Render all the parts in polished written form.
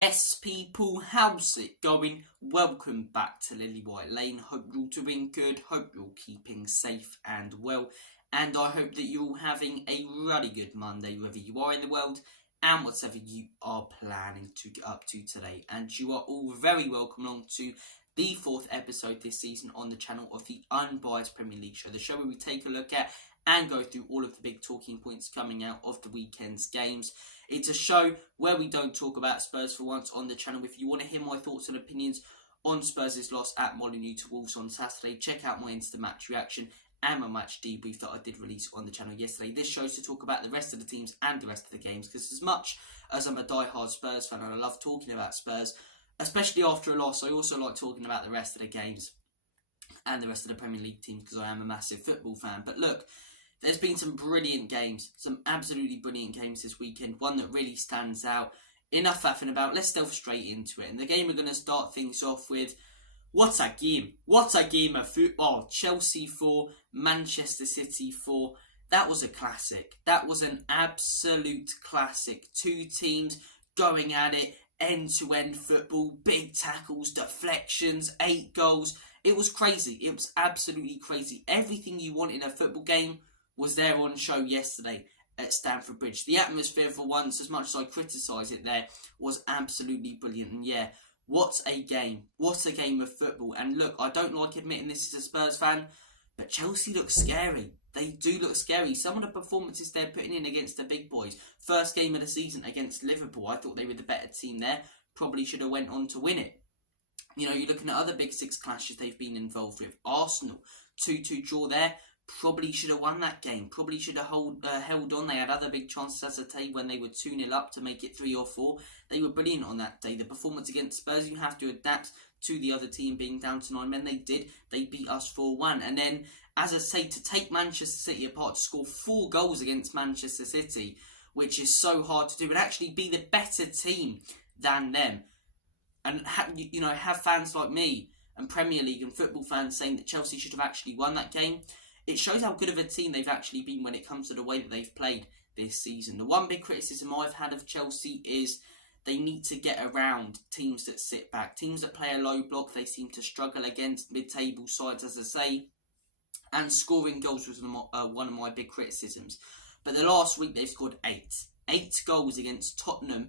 Yes, people, how's it going? Welcome back to Lily White Lane. Hope you're all doing good. Hope you're keeping safe and well. And I hope that you're all having a really good Monday, wherever you are in the world, and whatever you are planning to get up to today. And you are all very welcome along to the fourth episode this season on the channel of the Unbiased Premier League show. The show where we take a look at and go through all of the big talking points coming out of the weekend's games. It's a show where we don't talk about Spurs for once on the channel. If you want to hear my thoughts and opinions on Spurs' loss at Molineux to Wolves on Saturday, check out my Insta match reaction and my match debrief that I did release on the channel yesterday. This show's to talk about the rest of the teams and the rest of the games, because as much as I'm a die-hard Spurs fan and I love talking about Spurs, especially after a loss, I also like talking about the rest of the games and the rest of the Premier League teams, because I am a massive football fan. But look, there's been some brilliant games, some absolutely brilliant games this weekend. One that really stands out. Enough faffing about, let's delve straight into it. And the game we're going to start things off with, what a game. What a game of football. Chelsea 4, Manchester City 4. That was a classic. That was an absolute classic. Two teams going at it, end-to-end football, big tackles, deflections, 8 goals. It was crazy. It was absolutely crazy. Everything you want in a football game was there on show yesterday at Stamford Bridge. The atmosphere, for once, as much as I criticise it there, was absolutely brilliant. And yeah, what a game. What a game of football. And look, I don't like admitting this as a Spurs fan, but Chelsea look scary. They do look scary. Some of the performances they're putting in against the big boys. First game of the season against Liverpool, I thought they were the better team there. Probably should have went on to win it. You know, you're looking at other Big Six clashes they've been involved with. Arsenal, 2-2 draw there. Probably should have won that game. Probably should have held on. They had other big chances, as I say, when they were 2-0 up to make it 3 or 4. They were brilliant on that day. The performance against Spurs, you have to adapt to the other team being down to 9 men. They did. They beat us 4-1. And then, as I say, to take Manchester City apart, to score 4 goals against Manchester City, which is so hard to do, and actually be the better team than them. And, have fans like me and Premier League and football fans saying that Chelsea should have actually won that game. It shows how good of a team they've actually been when it comes to the way that they've played this season. The one big criticism I've had of Chelsea is they need to get around teams that sit back. Teams that play a low block, they seem to struggle against mid-table sides, as I say. And scoring goals was one of my big criticisms. But the last week they've scored 8. 8 goals against Tottenham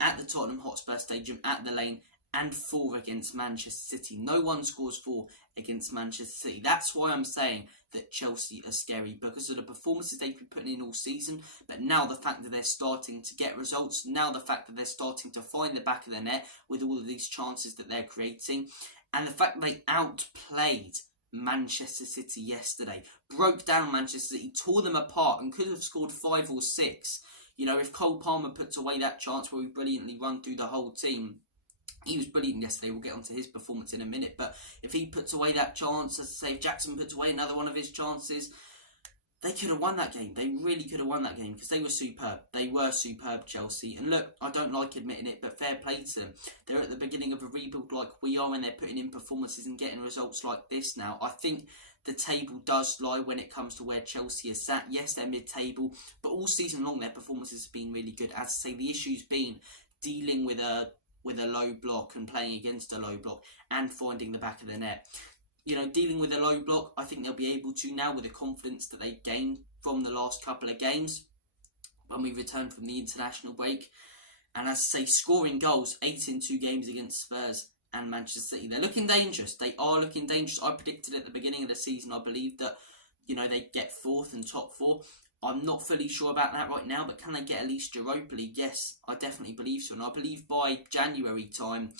at the Tottenham Hotspur Stadium at the Lane, and 4 against Manchester City. No one scores 4 against Manchester City. That's why I'm saying that Chelsea are scary, because of the performances they've been putting in all season, but now the fact that they're starting to get results, now the fact that they're starting to find the back of the net with all of these chances that they're creating, and the fact that they outplayed Manchester City yesterday, broke down Manchester City, tore them apart, and could have scored 5 or 6. You know, if Cole Palmer puts away that chance where we brilliantly run through the whole team, he was brilliant yesterday. We'll get onto his performance in a minute. But if he puts away that chance, as I say, if Jackson puts away another one of his chances, they could have won that game. They really could have won that game, because they were superb. They were superb, Chelsea. And look, I don't like admitting it, but fair play to them. They're at the beginning of a rebuild like we are, and they're putting in performances and getting results like this now. I think the table does lie when it comes to where Chelsea is sat. Yes, they're mid-table, but all season long their performances have been really good. As I say, the issue's been dealing with a low block and playing against a low block and finding the back of the net. You know, dealing with a low block, I think they'll be able to now with the confidence that they've gained from the last couple of games when we return from the international break. And as I say, scoring goals, 8 in 2 games against Spurs and Manchester City. They're looking dangerous. They are looking dangerous. I predicted at the beginning of the season, I believe that, you know, they'd get 4th and top 4. I'm not fully sure about that right now, but can they get at least Europa League? Yes, I definitely believe so. And I believe by January time,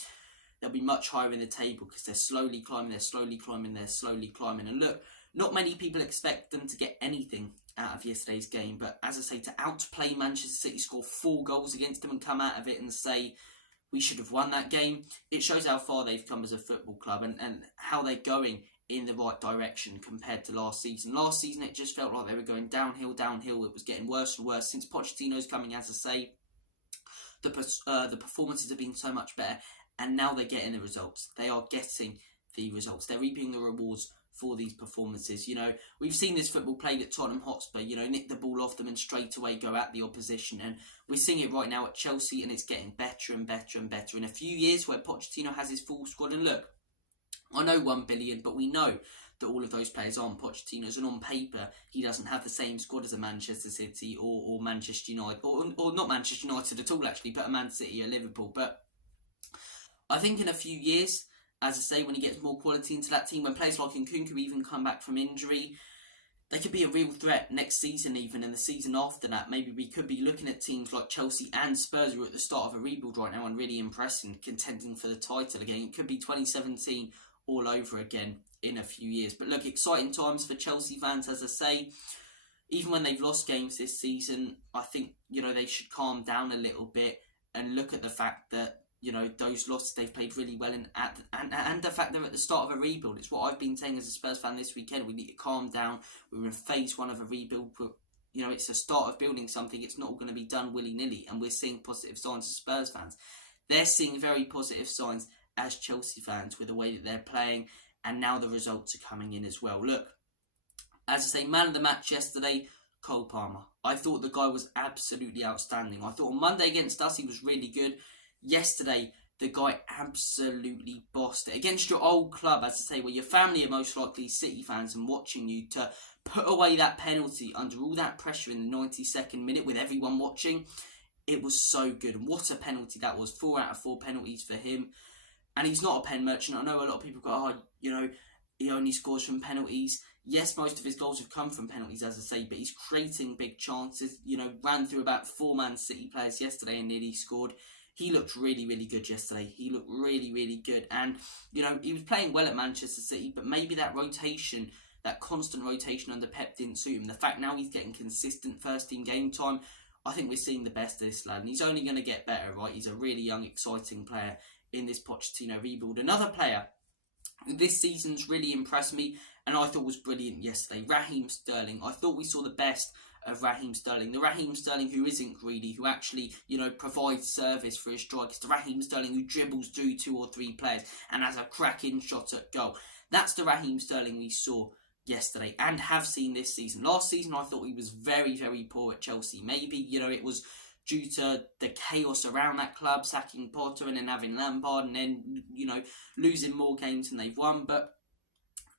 they'll be much higher in the table, because they're slowly climbing, they're slowly climbing, they're slowly climbing. And look, not many people expect them to get anything out of yesterday's game. But as I say, to outplay Manchester City, score 4 goals against them and come out of it and say, we should have won that game, it shows how far they've come as a football club and how they're going in the right direction compared to last season. Last season, it just felt like they were going downhill. It was getting worse and worse. Since Pochettino's coming, as I say, the performances have been so much better, and now they're getting the results. They are getting the results. They're reaping the rewards for these performances. You know, we've seen this football played at Tottenham Hotspur, you know, nick the ball off them and straight away go at the opposition. And we're seeing it right now at Chelsea, and it's getting better and better and better. In a few years where Pochettino has his full squad, and look, I know 1 billion, but we know that all of those players aren't Pochettino's, and on paper he doesn't have the same squad as a Manchester City or Manchester United, or not Manchester United at all actually, but a Man City or Liverpool. But I think in a few years, as I say, when he gets more quality into that team, when players like Nkunku even come back from injury, they could be a real threat next season even, and the season after that. Maybe we could be looking at teams like Chelsea and Spurs who are at the start of a rebuild right now and really impressing, contending for the title again. It could be 2017 all over again in a few years. But look, exciting times for Chelsea fans, as I say. Even when they've lost games this season, I think, you know, they should calm down a little bit and look at the fact that, you know, those losses they've played really well in, and the fact they're at the start of a rebuild. It's what I've been saying as a Spurs fan this weekend. We need to calm down. We're in phase 1 of a rebuild. But, you know, it's a start of building something. It's not going to be done willy-nilly. And we're seeing positive signs as Spurs fans. They're seeing very positive signs as Chelsea fans with the way that they're playing. And now the results are coming in as well. Look, as I say, man of the match yesterday, Cole Palmer. I thought the guy was absolutely outstanding. I thought on Monday against us he was really good. Yesterday, the guy absolutely bossed it. Against your old club, as I say, where your family are most likely City fans and watching you, to put away that penalty under all that pressure in the 92nd minute with everyone watching, it was so good. And what a penalty that was. 4 out of 4 penalties for him. And he's not a pen merchant. I know a lot of people go, oh, you know, he only scores from penalties. Yes, most of his goals have come from penalties, as I say, but he's creating big chances. You know, ran through about 4 Man City players yesterday and nearly scored. He looked really, really good yesterday. He looked really, really good. And, you know, he was playing well at Manchester City, but maybe that rotation, that constant rotation under Pep didn't suit him. The fact now he's getting consistent first-team game time, I think we're seeing the best of this lad. And he's only going to get better, right? He's a really young, exciting player in this Pochettino rebuild. Another player this season's really impressed me, and I thought was brilliant yesterday, Raheem Sterling. I thought we saw the best of Raheem Sterling. The Raheem Sterling who isn't greedy, who actually, you know, provides service for his strikers. The Raheem Sterling who dribbles through 2 or 3 players and has a cracking shot at goal. That's the Raheem Sterling we saw yesterday and have seen this season. Last season I thought he was very, very poor at Chelsea. Maybe, you know, it was due to the chaos around that club, sacking Potter and then having Lampard and then, you know, losing more games than they've won. But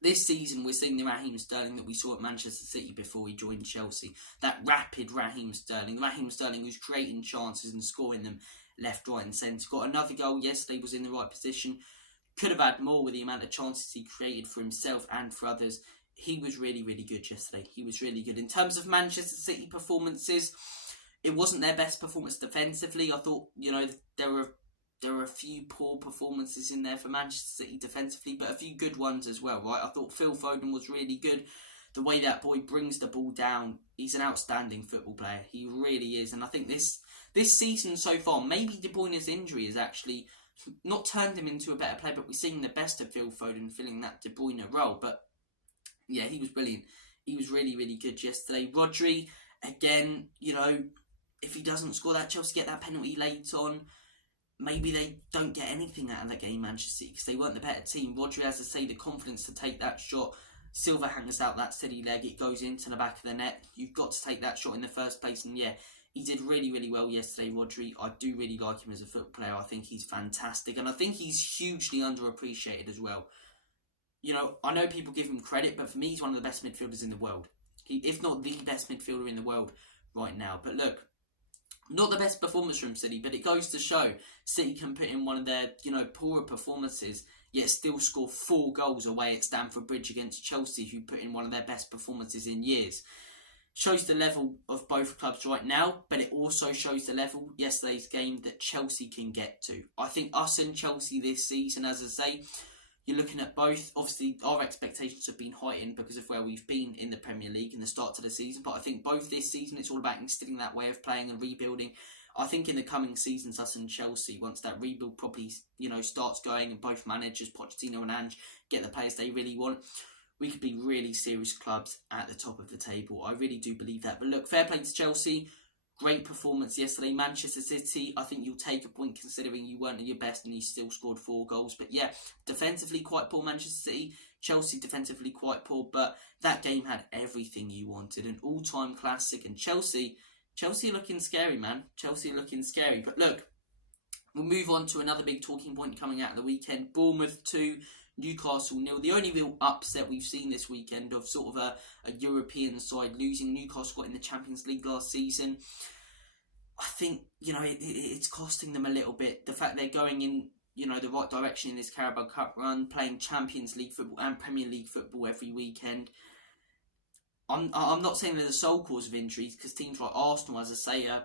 this season, we're seeing the Raheem Sterling that we saw at Manchester City before he joined Chelsea. That rapid Raheem Sterling. Raheem Sterling who's creating chances and scoring them left, right and centre. Got another goal yesterday, was in the right position. Could have had more with the amount of chances he created for himself and for others. He was really, really good yesterday. He was really good. In terms of Manchester City performances, it wasn't their best performance defensively. I thought, you know, there were a few poor performances in there for Manchester City defensively, but a few good ones as well, right? I thought Phil Foden was really good. The way that boy brings the ball down, he's an outstanding football player. He really is. And I think this season so far, maybe De Bruyne's injury has actually not turned him into a better player, but we're seeing the best of Phil Foden filling that De Bruyne role. But yeah, he was brilliant. He was really, really good yesterday. Rodri, again, you know, if he doesn't score that, Chelsea get that penalty late on, maybe they don't get anything out of that game, Manchester City, because they weren't the better team. Rodri, as I say, the confidence to take that shot. Silva hangs out that steady leg, it goes into the back of the net. You've got to take that shot in the first place, and yeah, he did really, really well yesterday, Rodri. I do really like him as a football player. I think he's fantastic, and I think he's hugely underappreciated as well. You know, I know people give him credit, but for me, he's one of the best midfielders in the world. If not the best midfielder in the world right now. But look, not the best performance from City, but it goes to show City can put in one of their, you know, poorer performances, yet still score 4 goals away at Stamford Bridge against Chelsea, who put in one of their best performances in years. Shows the level of both clubs right now, but it also shows the level, yesterday's game, that Chelsea can get to. I think us and Chelsea this season, as I say, you're looking at both. Obviously, our expectations have been heightened because of where we've been in the Premier League in the start to the season. But I think both this season, it's all about instilling that way of playing and rebuilding. I think in the coming seasons, us and Chelsea, once that rebuild properly, you know, starts going and both managers, Pochettino and Ange, get the players they really want, we could be really serious clubs at the top of the table. I really do believe that. But look, fair play to Chelsea. Great performance yesterday. Manchester City, I think you'll take a point considering you weren't at your best and you still scored 4 goals. But yeah, defensively quite poor Manchester City. Chelsea defensively quite poor, but that game had everything you wanted. An all-time classic. And Chelsea looking scary, man. Chelsea looking scary. But look, we'll move on to another big talking point coming out of the weekend. Bournemouth 2, Newcastle 0. The only real upset we've seen this weekend of sort of a European side losing. Newcastle got in the Champions League last season. I think, it's costing them a little bit. The fact they're going in, the right direction in this Carabao Cup run, playing Champions League football and Premier League football every weekend. I'm not saying they're the sole cause of injuries, because teams like Arsenal, as I say, are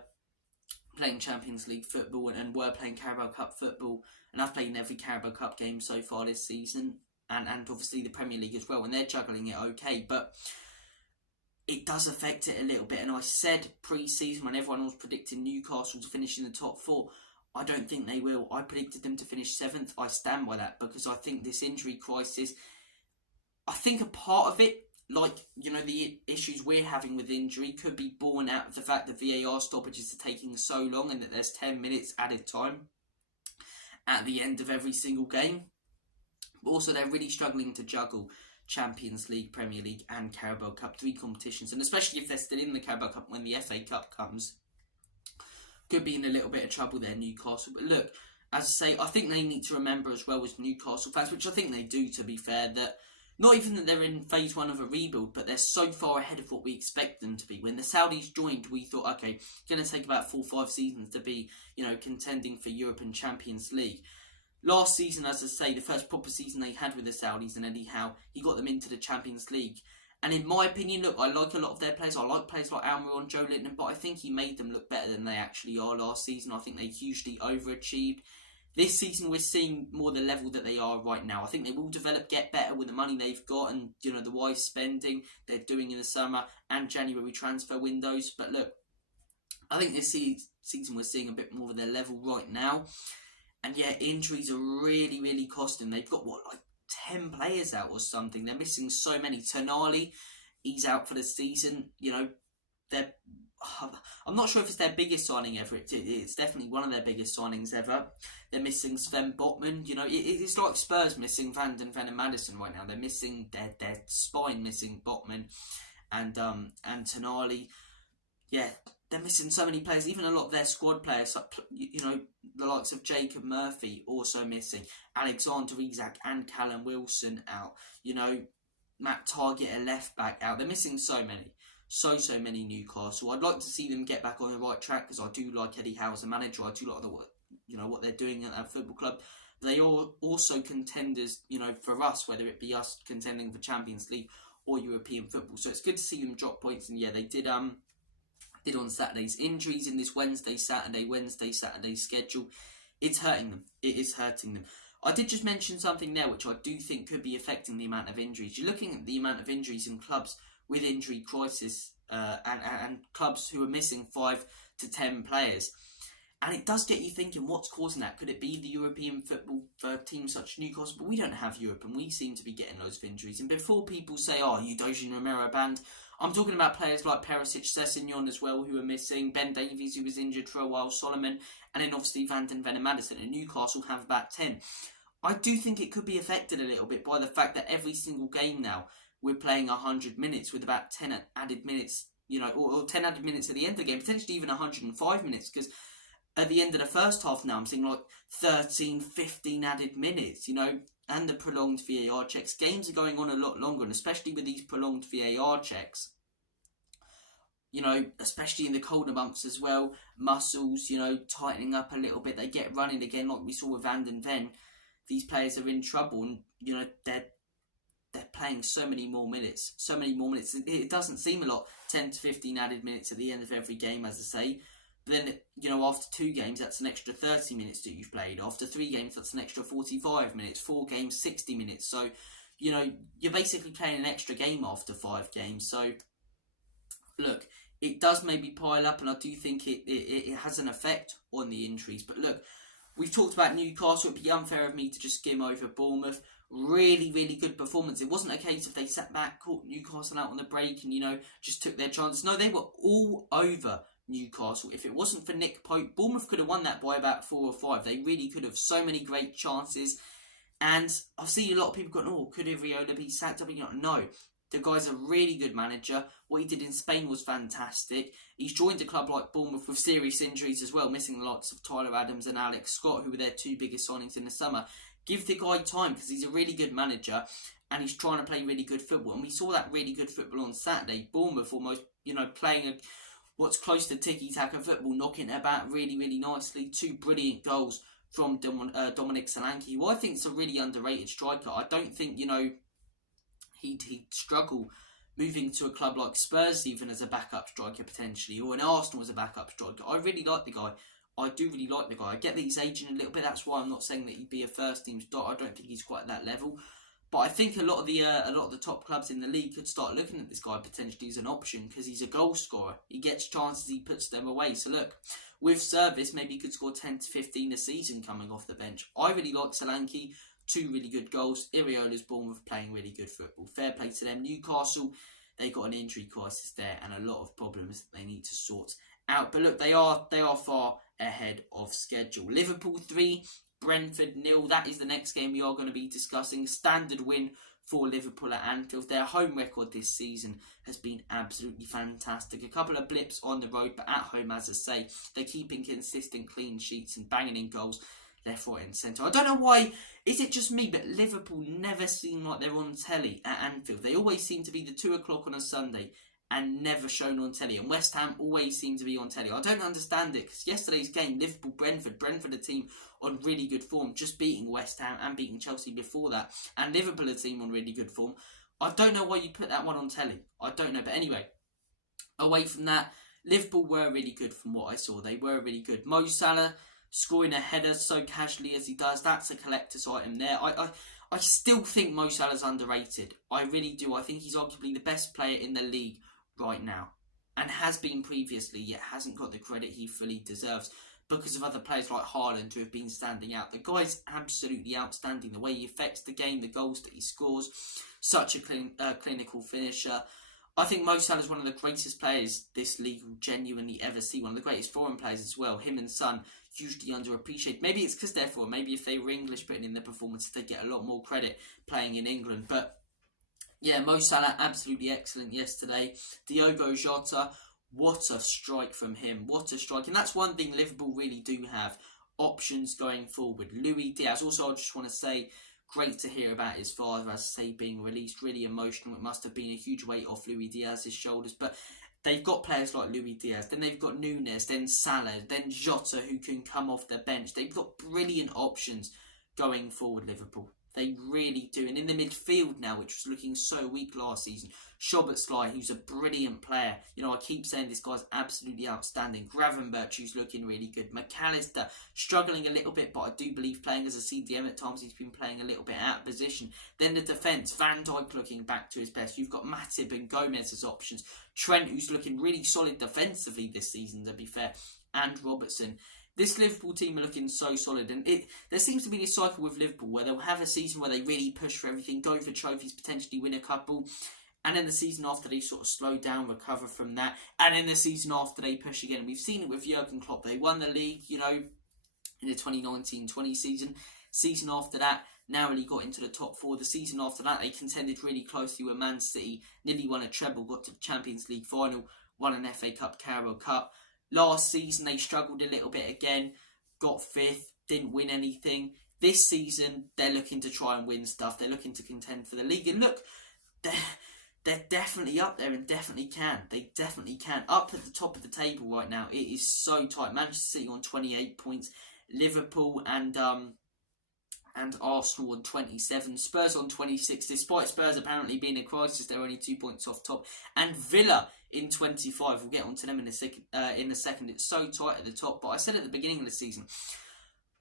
playing Champions League football and were playing Carabao Cup football, and I've played in every Carabao Cup game so far this season, and obviously the Premier League as well, and they're juggling it okay, but it does affect it a little bit. And I said pre-season, when everyone was predicting Newcastle to finish in the top 4, I don't think they will. I predicted them to finish 7th. I stand by that, because I think this injury crisis, I think a part of it, like, the issues we're having with injury, could be born out of the fact that VAR stoppages are taking so long and that there's 10 minutes added time at the end of every single game. But also they're really struggling to juggle Champions League, Premier League and Carabao Cup, 3 competitions, and especially if they're still in the Carabao Cup when the FA Cup comes, could be in a little bit of trouble there, Newcastle. But look, as I say, I think they need to remember as well as Newcastle fans, which I think they do, to be fair, that not even that they're in phase 1 of a rebuild, but they're so far ahead of what we expect them to be. When the Saudis joined, we thought, okay, it's going to take about 4 or 5 seasons to be, contending for Europe and Champions League. Last season, as I say, the first proper season they had with the Saudis, and Eddie Howe, he got them into the Champions League. And in my opinion, look, I like a lot of their players. I like players like Almiron, Joe Linton, but I think he made them look better than they actually are last season. I think they hugely overachieved. This season, we're seeing more the level that they are right now. I think they will develop, get better with the money they've got and, the wise spending they're doing in the summer and January transfer windows. But look, I think this season we're seeing a bit more of their level right now. And yeah, injuries are really, really costing. They've got, 10 players out or something. They're missing so many. Tonali, he's out for the season. I'm not sure if it's their biggest signing ever. It's definitely one of their biggest signings ever. They're missing Sven Botman. It's like Spurs missing Van den Ven and Madison right now. They're missing their spine, missing Botman and Tonali. Yeah, they're missing so many players. Even a lot of their squad players, the likes of Jacob Murphy also missing. Alexander Isak and Callum Wilson out. Matt Target, a left back, out. They're missing so many. So many Newcastle. I'd like to see them get back on the right track, because I do like Eddie Howe as a manager. I do like what they're doing at that football club. They are also contenders, for us, whether it be us contending for Champions League or European football. So it's good to see them drop points. And yeah, they did on Saturday's injuries in this Wednesday, Saturday schedule. It's hurting them. It is hurting them. I did just mention something there which I do think could be affecting the amount of injuries. You're looking at the amount of injuries in clubs with injury crisis and clubs who are missing 5 to 10 players. And it does get you thinking, what's causing that? Could it be the European football for teams such as Newcastle? But we don't have Europe, and we seem to be getting loads of injuries. And before people say, Eugene Romero banned, I'm talking about players like Perisic, Sessegnon as well, who are missing, Ben Davies, who was injured for a while, Solomon, and then obviously Van den Ven and Madison. And Newcastle have about 10. I do think it could be affected a little bit by the fact that every single game now, we're playing 100 minutes with about 10 added minutes, or 10 added minutes at the end of the game, potentially even 105 minutes, because at the end of the first half now, I'm seeing 13, 15 added minutes, and the prolonged VAR checks. Games are going on a lot longer, and especially with these prolonged VAR checks, especially in the colder months as well, muscles, tightening up a little bit, they get running again, like we saw with Van den Ven. These players are in trouble, and, they're playing so many more minutes. It doesn't seem a lot, 10 to 15 added minutes at the end of every game, as I say. But then, after 2 games, that's an extra 30 minutes that you've played. After 3 games, that's an extra 45 minutes. 4 games, 60 minutes. So, you're basically playing an extra game after 5 games. So, look, it does maybe pile up, and I do think it has an effect on the injuries. But look, we've talked about Newcastle. It'd be unfair of me to just skim over Bournemouth. Really, really good performance. It wasn't a case of they sat back, caught Newcastle out on the break and, just took their chances. No, they were all over Newcastle. If it wasn't for Nick Pope, Bournemouth could have won that by about 4 or 5. They really could have. So many great chances. And I've seen a lot of people going, oh, could Iriola be sacked? I mean, no. The guy's a really good manager. What he did in Spain was fantastic. He's joined a club like Bournemouth with serious injuries as well, missing the likes of Tyler Adams and Alex Scott, who were their 2 biggest signings in the summer. Give the guy time, because he's a really good manager and he's trying to play really good football. And we saw that really good football on Saturday. Bournemouth almost, playing what's close to tiki-taka football, knocking it about really, really nicely. 2 brilliant goals from Dominic Solanke, who I think is a really underrated striker. I don't think, he'd struggle moving to a club like Spurs even as a backup striker potentially, or in Arsenal as a backup striker. I really like the guy. I do really like the guy. I get that he's aging a little bit. That's why I'm not saying that he'd be a first team start. I don't think he's quite at that level. But I think a lot of the top clubs in the league could start looking at this guy potentially as an option, because he's a goal scorer. He gets chances, he puts them away. So look, with service, maybe he could score 10 to 15 a season coming off the bench. I really like Solanke. 2 really good goals. Iriola's Bournemouth playing really good football. Fair play to them. Newcastle, they got an injury crisis there and a lot of problems they need to sort out. But look, they are far ahead of schedule. Liverpool 3, Brentford 0. That is the next game we are going to be discussing. Standard win for Liverpool at Anfield. Their home record this season has been absolutely fantastic. A couple of blips on the road, but at home, as I say, they're keeping consistent clean sheets and banging in goals left, right and centre. I don't know why, is it just me, but Liverpool never seem like they're on telly at Anfield. They always seem to be the 2 o'clock on a Sunday and never shown on telly. And West Ham always seem to be on telly. I don't understand it, because yesterday's game, Brentford a team on really good form, just beating West Ham and beating Chelsea before that, and Liverpool a team on really good form. I don't know why you put that one on telly. I don't know. But anyway, away from that, Liverpool were really good from what I saw. They were really good. Mo Salah scoring a header so casually as he does, that's a collector's item there. I still think Mo Salah's underrated. I really do. I think he's arguably the best player in the league right now, and has been previously, yet hasn't got the credit he fully deserves because of other players like Haaland who have been standing out. The guy's absolutely outstanding. The way he affects the game, the goals that he scores, such a clinical finisher. I think Mo Salah is one of the greatest players this league will genuinely ever see. One of the greatest foreign players as well. Him and Son, hugely underappreciated. Maybe it's because they're foreign. Maybe if they were English putting in their performance, they'd get a lot more credit playing in England. But yeah, Mo Salah, absolutely excellent yesterday. Diogo Jota, what a strike from him. What a strike. And that's one thing Liverpool really do have. Options going forward. Luis Diaz. Also, I just want to say, great to hear about his father, as I say, being released. Really emotional. It must have been a huge weight off Luis Diaz's shoulders. But they've got players like Luis Diaz. Then they've got Núñez. Then Salah. Then Jota, who can come off the bench. They've got brilliant options going forward, Liverpool. They really do. And in the midfield now, which was looking so weak last season, Szoboszlai, who's a brilliant player. I keep saying this guy's absolutely outstanding. Gravenberch, who's looking really good. McAllister, struggling a little bit, but I do believe playing as a CDM at times, he's been playing a little bit out of position. Then the defence, Van Dijk looking back to his best. You've got Matip and Gomez as options. Trent, who's looking really solid defensively this season, to be fair. And Robertson. This Liverpool team are looking so solid, and there seems to be this cycle with Liverpool where they'll have a season where they really push for everything, go for trophies, potentially win a couple, and then the season after they sort of slow down, recover from that, and then the season after they push again. We've seen it with Jurgen Klopp. They won the league, in the 2019-20 season. Season after that, narrowly got into the top 4. The season after that, they contended really closely with Man City, nearly won a treble, got to the Champions League final, won an FA Cup, Carabao Cup. Last season, they struggled a little bit again, got 5th, didn't win anything. This season, they're looking to try and win stuff. They're looking to contend for the league. And look, they're definitely up there and definitely can. They definitely can. Up at the top of the table right now, it is so tight. Manchester City on 28 points, Liverpool and Arsenal on 27, Spurs on 26, despite Spurs apparently being in crisis, they're only 2 points off top, and Villa in 25. We'll get onto them in a second. It's so tight at the top, but I said at the beginning of the season,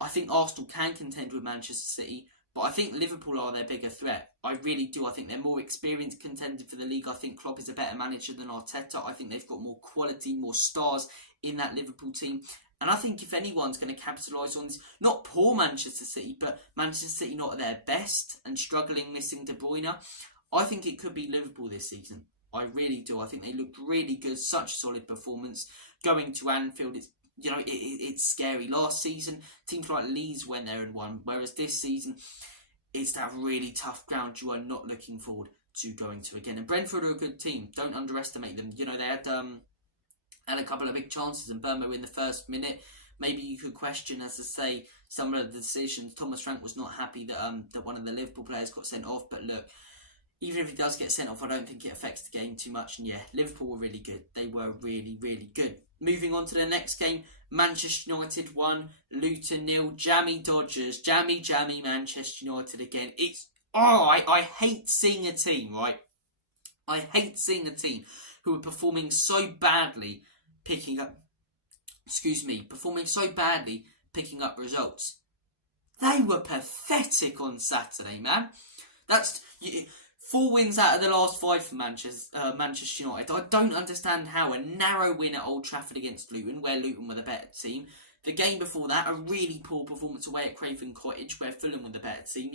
I think Arsenal can contend with Manchester City, but I think Liverpool are their bigger threat. I really do. I think they're more experienced contenders for the league. I think Klopp is a better manager than Arteta. I think they've got more quality, more stars in that Liverpool team. And I think if anyone's going to capitalise on this, not poor Manchester City, but Manchester City not at their best and struggling, missing De Bruyne, I think it could be Liverpool this season. I really do. I think they looked really good. Such a solid performance. Going to Anfield, it's scary. Last season, teams like Leeds went there and won, whereas this season, it's that really tough ground you are not looking forward to going to again. And Brentford are a good team. Don't underestimate them. They had a couple of big chances, and Burma in the first minute. Maybe you could question, as I say, some of the decisions. Thomas Frank was not happy that one of the Liverpool players got sent off. But look, even if he does get sent off, I don't think it affects the game too much. And yeah, Liverpool were really good. They were really, really good. Moving on to the next game, Manchester United 1, Luton 0. Jammy Dodgers, Jammy Manchester United again. I hate seeing a team, right? I hate seeing a team who are performing so badly picking up results. They were pathetic on Saturday, man. That's 4 wins out of the last 5 for Manchester United. I don't understand how a narrow win at Old Trafford against Luton, where Luton were the better team. The game before that, a really poor performance away at Craven Cottage, where Fulham were the better team.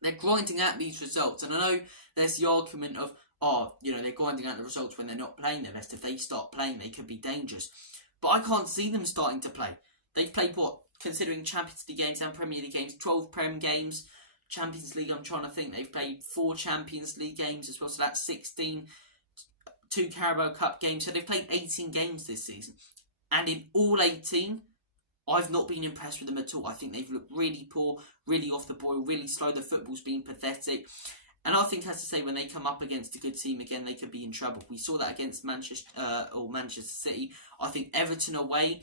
They're grinding out these results, and I know there's the argument of, they're grinding out the results when they're not playing their best. If they start playing, they could be dangerous. But I can't see them starting to play. They've played, considering Champions League games and Premier League games, 12 Prem games. Champions League, I'm trying to think, they've played 4 Champions League games as well, so that's 16, 2 Carabao Cup games, so they've played 18 games this season. And in all 18, I've not been impressed with them at all. I think they've looked really poor, really off the boil, really slow. The football's been pathetic. And I think, as I say, when they come up against a good team again, they could be in trouble. We saw that against Manchester City. I think Everton away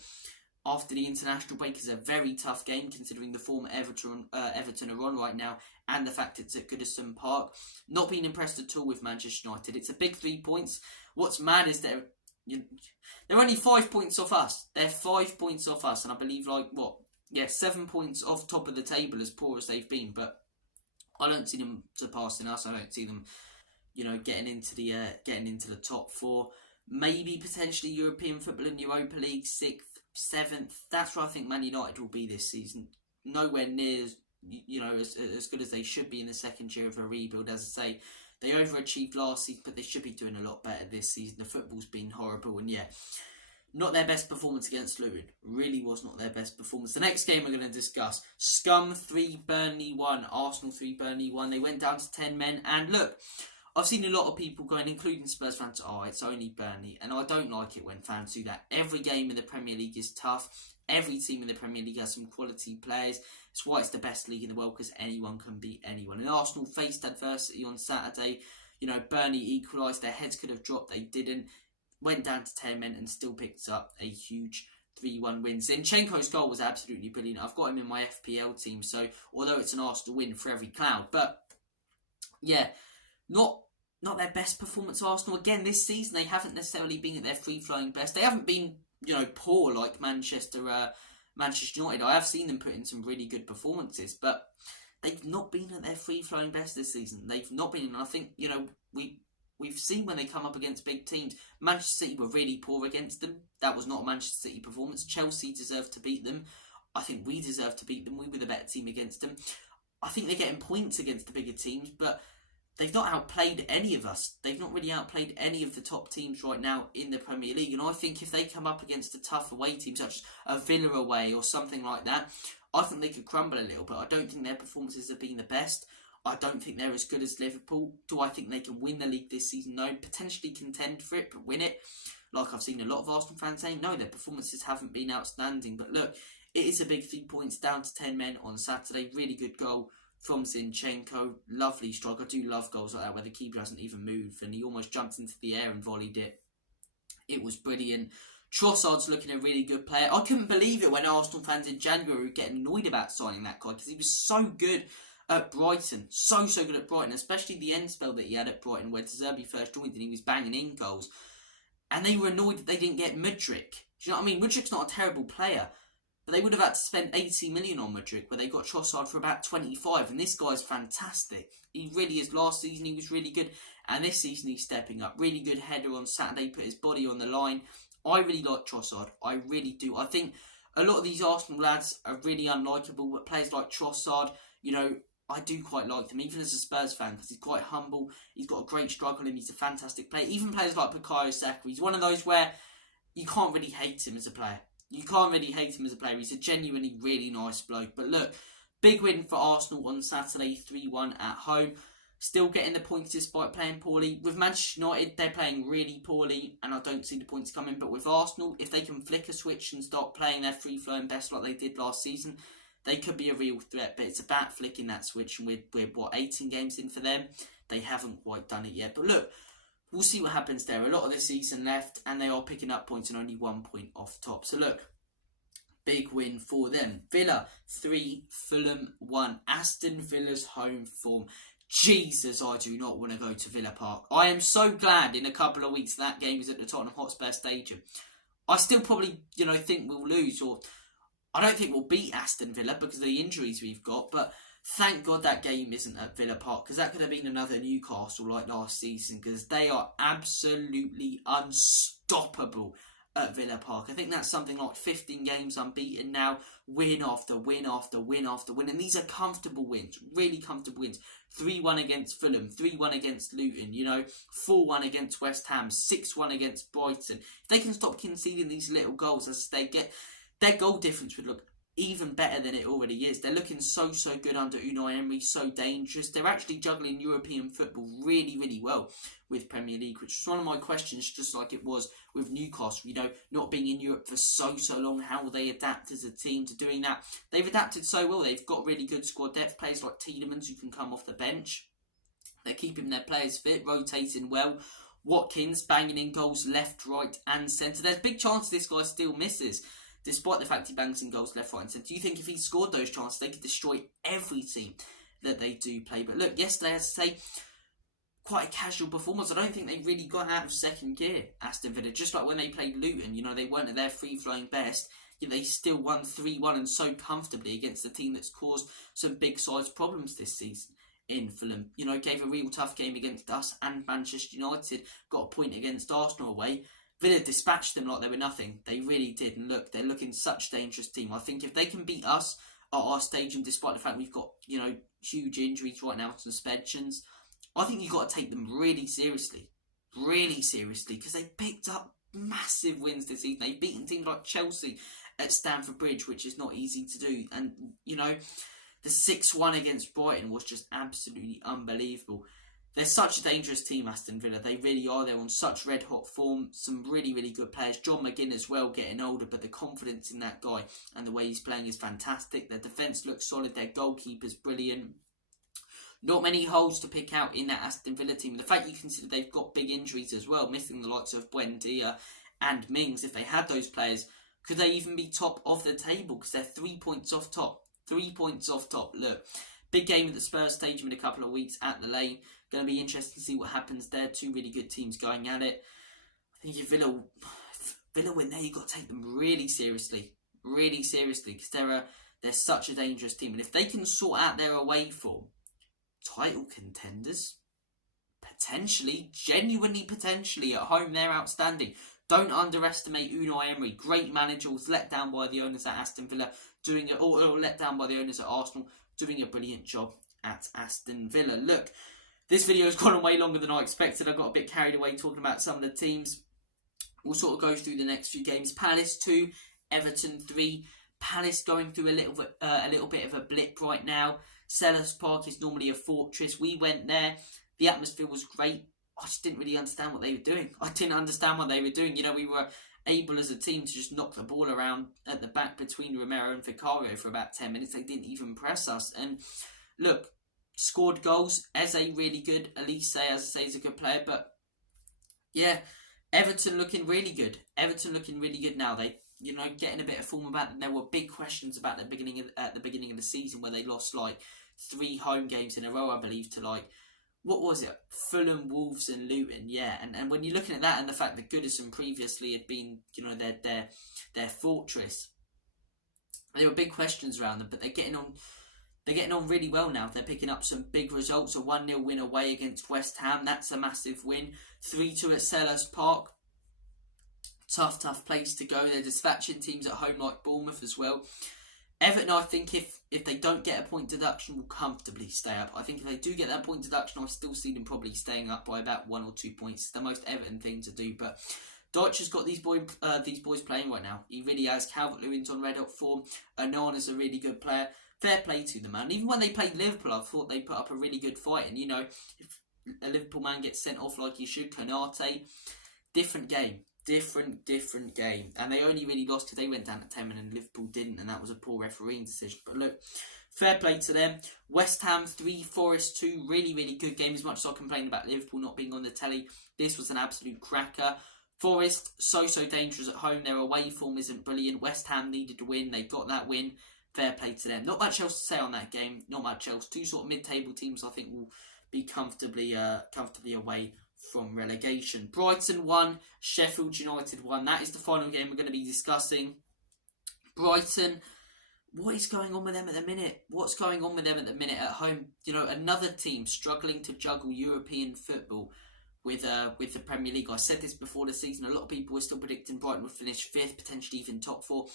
after the international break is a very tough game, considering the form Everton are on right now, and the fact it's at Goodison Park. Not being impressed at all with Manchester United. It's a big 3 points. What's mad is they're only 5 points off us. They're 5 points off us, and I believe 7 points off top of the table, as poor as they've been. But I don't see them surpassing us. I don't see them, getting into the top 4. Maybe potentially European football and Europa League 6th, 7th. That's where I think Man United will be this season. Nowhere near as good as they should be in the second year of a rebuild. As I say, they overachieved last season, but they should be doing a lot better this season. The football's been horrible, and not their best performance against Luton. Really was not their best performance. The next game we're going to discuss, Scum 3, Burnley 1, Arsenal 3, Burnley 1. They went down to 10 men, and look, I've seen a lot of people going, including Spurs fans, it's only Burnley, and I don't like it when fans do that. Every game in the Premier League is tough. Every team in the Premier League has some quality players. It's why it's the best league in the world, because anyone can beat anyone. And Arsenal faced adversity on Saturday. Burnley equalised. Their heads could have dropped. They didn't. Went down to 10 men and still picked up a huge 3-1 win. Zinchenko's goal was absolutely brilliant. I've got him in my FPL team, so although it's an Arsenal win for every cloud, but not their best performance. Arsenal again this season, they haven't necessarily been at their free-flowing best. They haven't been poor like Manchester United. I have seen them put in some really good performances, but they've not been at their free-flowing best this season. They've not been, and I think we've seen when they come up against big teams. Manchester City were really poor against them. That was not a Manchester City performance. Chelsea deserved to beat them. I think we deserved to beat them. We were the better team against them. I think they're getting points against the bigger teams, but they've not outplayed any of us. They've not really outplayed any of the top teams right now in the Premier League. And I think if they come up against a tough away team, such as a Villa away or something like that, I think they could crumble a little bit. I don't think their performances have been the best. I don't think they're as good as Liverpool. Do I think they can win the league this season? No. Potentially contend for it, but win it. Like I've seen a lot of Arsenal fans saying, no, their performances haven't been outstanding. But look, it is a big 3 points down to 10 men on Saturday. Really good goal from Zinchenko. Lovely strike. I do love goals like that where the keeper doesn't even move and he almost jumped into the air and volleyed it. It was brilliant. Trossard's looking a really good player. I couldn't believe it when Arsenal fans in January were getting annoyed about signing that guy, because he was so good at Brighton. So good at Brighton, especially the end spell that he had at Brighton where De Zerbi first joined and he was banging in goals. And they were annoyed that they didn't get Mudryk. Do you know what I mean? Mudryk's not a terrible player, but they would have had to spend 80 million on Mudryk, where they got Trossard for about 25, and this guy's fantastic. He really is. Last season he was really good, and this season he's stepping up. Really good header on Saturday, put his body on the line. I really like Trossard. I really do. I think a lot of these Arsenal lads are really unlikable, but players like Trossard, I do quite like him, even as a Spurs fan, because he's quite humble. He's got a great strike on him. He's a fantastic player. Even players like Bukayo Saka, he's one of those where you can't really hate him as a player. You can't really hate him as a player. He's a genuinely really nice bloke. But look, big win for Arsenal on Saturday, 3-1 at home. Still getting the points despite playing poorly. With Manchester United, they're playing really poorly, and I don't see the points coming. But with Arsenal, if they can flick a switch and start playing their free-flowing best like they did last season, they could be a real threat. But it's about flicking that switch, and we're 18 games in for them? They haven't quite done it yet. But look, we'll see what happens there. A lot of the season left, and they are picking up points and only 1 point off top. So look, big win for them. Villa 3, Fulham 1. Aston Villa's home form. Jesus, I do not want to go to Villa Park. I am so glad in a couple of weeks that game is at the Tottenham Hotspur Stadium. I still probably, think we'll lose, or I don't think we'll beat Aston Villa because of the injuries we've got, but thank God that game isn't at Villa Park, because that could have been another Newcastle like last season, because they are absolutely unstoppable at Villa Park. I think that's something like 15 games unbeaten now, win after win after win after win, and these are comfortable wins, really comfortable wins. 3-1 against Fulham, 3-1 against Luton, 4-1 against West Ham, 6-1 against Brighton. If they can stop conceding these little goals, as they get, their goal difference would look even better than it already is. They're looking so good under Unai Emery, so dangerous. They're actually juggling European football really, really well with Premier League, which was one of my questions, just like it was with Newcastle, not being in Europe for so long. How will they adapt as a team to doing that? They've adapted so well. They've got really good squad depth, players like Tielemans who can come off the bench. They're keeping their players fit, rotating well. Watkins banging in goals left, right and centre. There's a big chance this guy still misses, despite the fact he bangs in goals left, right and centre. Do you think if he scored those chances, they could destroy every team that they do play? But look, yesterday, as I say, quite a casual performance. I don't think they really got out of second gear, Aston Villa. Just like when they played Luton, they weren't at their free-flowing best. They still won 3-1 and so comfortably against a team that's caused some big-sized problems this season in Fulham. Gave a real tough game against us and Manchester United. Got a point against Arsenal away. Villa dispatched them like they were nothing. They really did. And look, they're looking such a dangerous team. I think if they can beat us at our stadium, despite the fact we've got, huge injuries right now, suspensions, I think you've got to take them really seriously. Really seriously. Because they picked up massive wins this season. They've beaten teams like Chelsea at Stamford Bridge, which is not easy to do. And, the 6-1 against Brighton was just absolutely unbelievable. They're such a dangerous team, Aston Villa. They really are. They're on such red-hot form. Some really, really good players. John McGinn as well, getting older, but the confidence in that guy and the way he's playing is fantastic. Their defence looks solid. Their goalkeeper's brilliant. Not many holes to pick out in that Aston Villa team. The fact you consider they've got big injuries as well, missing the likes of Buendia and Mings. If they had those players, could they even be top of the table? Because they're 3 points off top. 3 points off top. Look, big game at the Spurs Stadium in a couple of weeks at the Lane. Going to be interesting to see what happens there. Two really good teams going at it. I think if Villa win there, you've got to take them really seriously. Really seriously. Because they're such a dangerous team. And if they can sort out their away form, title contenders, potentially, genuinely potentially, at home they're outstanding. Don't underestimate Unai Emery. Great manager, was let down by the owners at Aston Villa, or let down by the owners at Arsenal, doing a brilliant job at Aston Villa. Look, this video has gone on way longer than I expected. I got a bit carried away talking about some of the teams. We'll sort of go through the next few games. Palace 2, Everton 3. Palace going through a little bit of a blip right now. Selhurst Park is normally a fortress. We went there. The atmosphere was great. I just didn't really understand what they were doing. We were able as a team to just knock the ball around at the back between Romero and Vicario for about 10 minutes. They didn't even press us. And look, scored goals. Eze really good. Elise, as I say, is a good player. But yeah, Everton looking really good. Everton looking really good now. They, getting a bit of form about them. There were big questions about at the beginning of the season where they lost like 3 home games in a row, I believe, to what was it? Fulham, Wolves and Luton, yeah. And when you're looking at that and the fact that Goodison previously had been, their fortress, there were big questions around them, but they're getting on really well now. They're picking up some big results. A 1-0 win away against West Ham. That's a massive win. 3-2 at Selhurst Park. Tough place to go. They're dispatching teams at home like Bournemouth as well. Everton, I think if they don't get a point deduction, will comfortably stay up. I think if they do get that point deduction, I still see them probably staying up by about 1 or 2 points. It's the most Everton thing to do, but Dyche has got these boys playing right now. He really has. Calvert-Lewin's on red hot form. Onana's a really good player. Fair play to them, man. Even when they played Liverpool, I thought they put up a really good fight. And, you know, if a Liverpool man gets sent off like he should, Konate, different game. Different game. And they only really lost because they went down to 10 men and Liverpool didn't, and that was a poor refereeing decision. But look, fair play to them. West Ham 3, Forest 2. Really, really good game. As much as I complained about Liverpool not being on the telly, this was an absolute cracker. Forest, so dangerous at home. Their away form isn't brilliant. West Ham needed to win. They got that win. Fair play to them. Not much else to say on that game. Not much else. Two sort of mid-table teams I think will be comfortably away from relegation. Brighton 1, Sheffield United 1. That is the final game we're going to be discussing. Brighton, what is going on with them at the minute? What's going on with them at the minute at home? You know, another team struggling to juggle European football with the Premier League. I said this before the season. A lot of people were still predicting Brighton would finish 5th, potentially even top 4.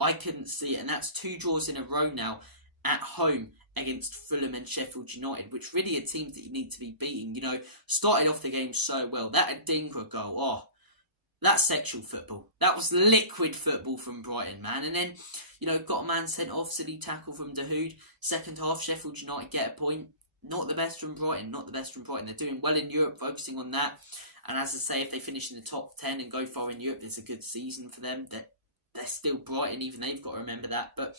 I couldn't see it, and that's 2 draws in a row now at home against Fulham and Sheffield United, which really are teams that you need to be beating. You know, started off the game so well. That Adingra goal, that's sexual football. That was liquid football from Brighton, man. And then, you know, got a man sent off, silly tackle from Dahoud. Second half, Sheffield United get a point. Not the best from Brighton. They're doing well in Europe, focusing on that. And as I say, if they finish in the top 10 and go far in Europe, it's a good season for them. They're still Brighton, even they've got to remember that. But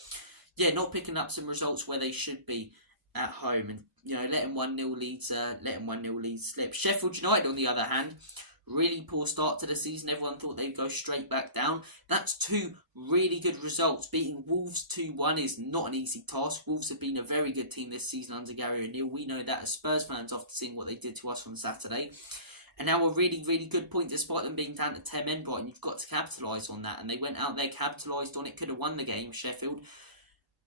yeah, not picking up some results where they should be at home, and you know, letting 1-0 leads slip. Sheffield United, on the other hand, really poor start to the season. Everyone thought they'd go straight back down. That's 2 really good results. Beating Wolves 2-1 is not an easy task. Wolves have been a very good team this season under Gary O'Neill. We know that as Spurs fans after seeing what they did to us on Saturday. And now a really, really good point, despite them being down to 10 men, Brighton. You've got to capitalise on that. And they went out there, capitalised on it, could have won the game, Sheffield,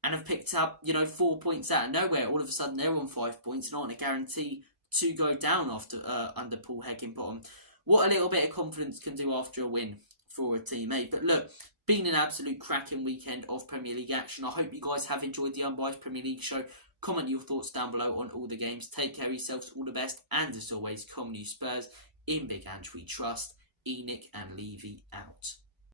and have picked up, you know, 4 points out of nowhere. All of a sudden, they're on 5 points and aren't a guarantee to go down after under Paul Heckingbottom. What a little bit of confidence can do after a win for a team, eh? But look, been an absolute cracking weekend of Premier League action. I hope you guys have enjoyed the Unbiased Premier League show. Comment your thoughts down below on all the games. Take care of yourselves, all the best. And as always, Common News Spurs. In Big Ange we trust. Enoch and Levy out.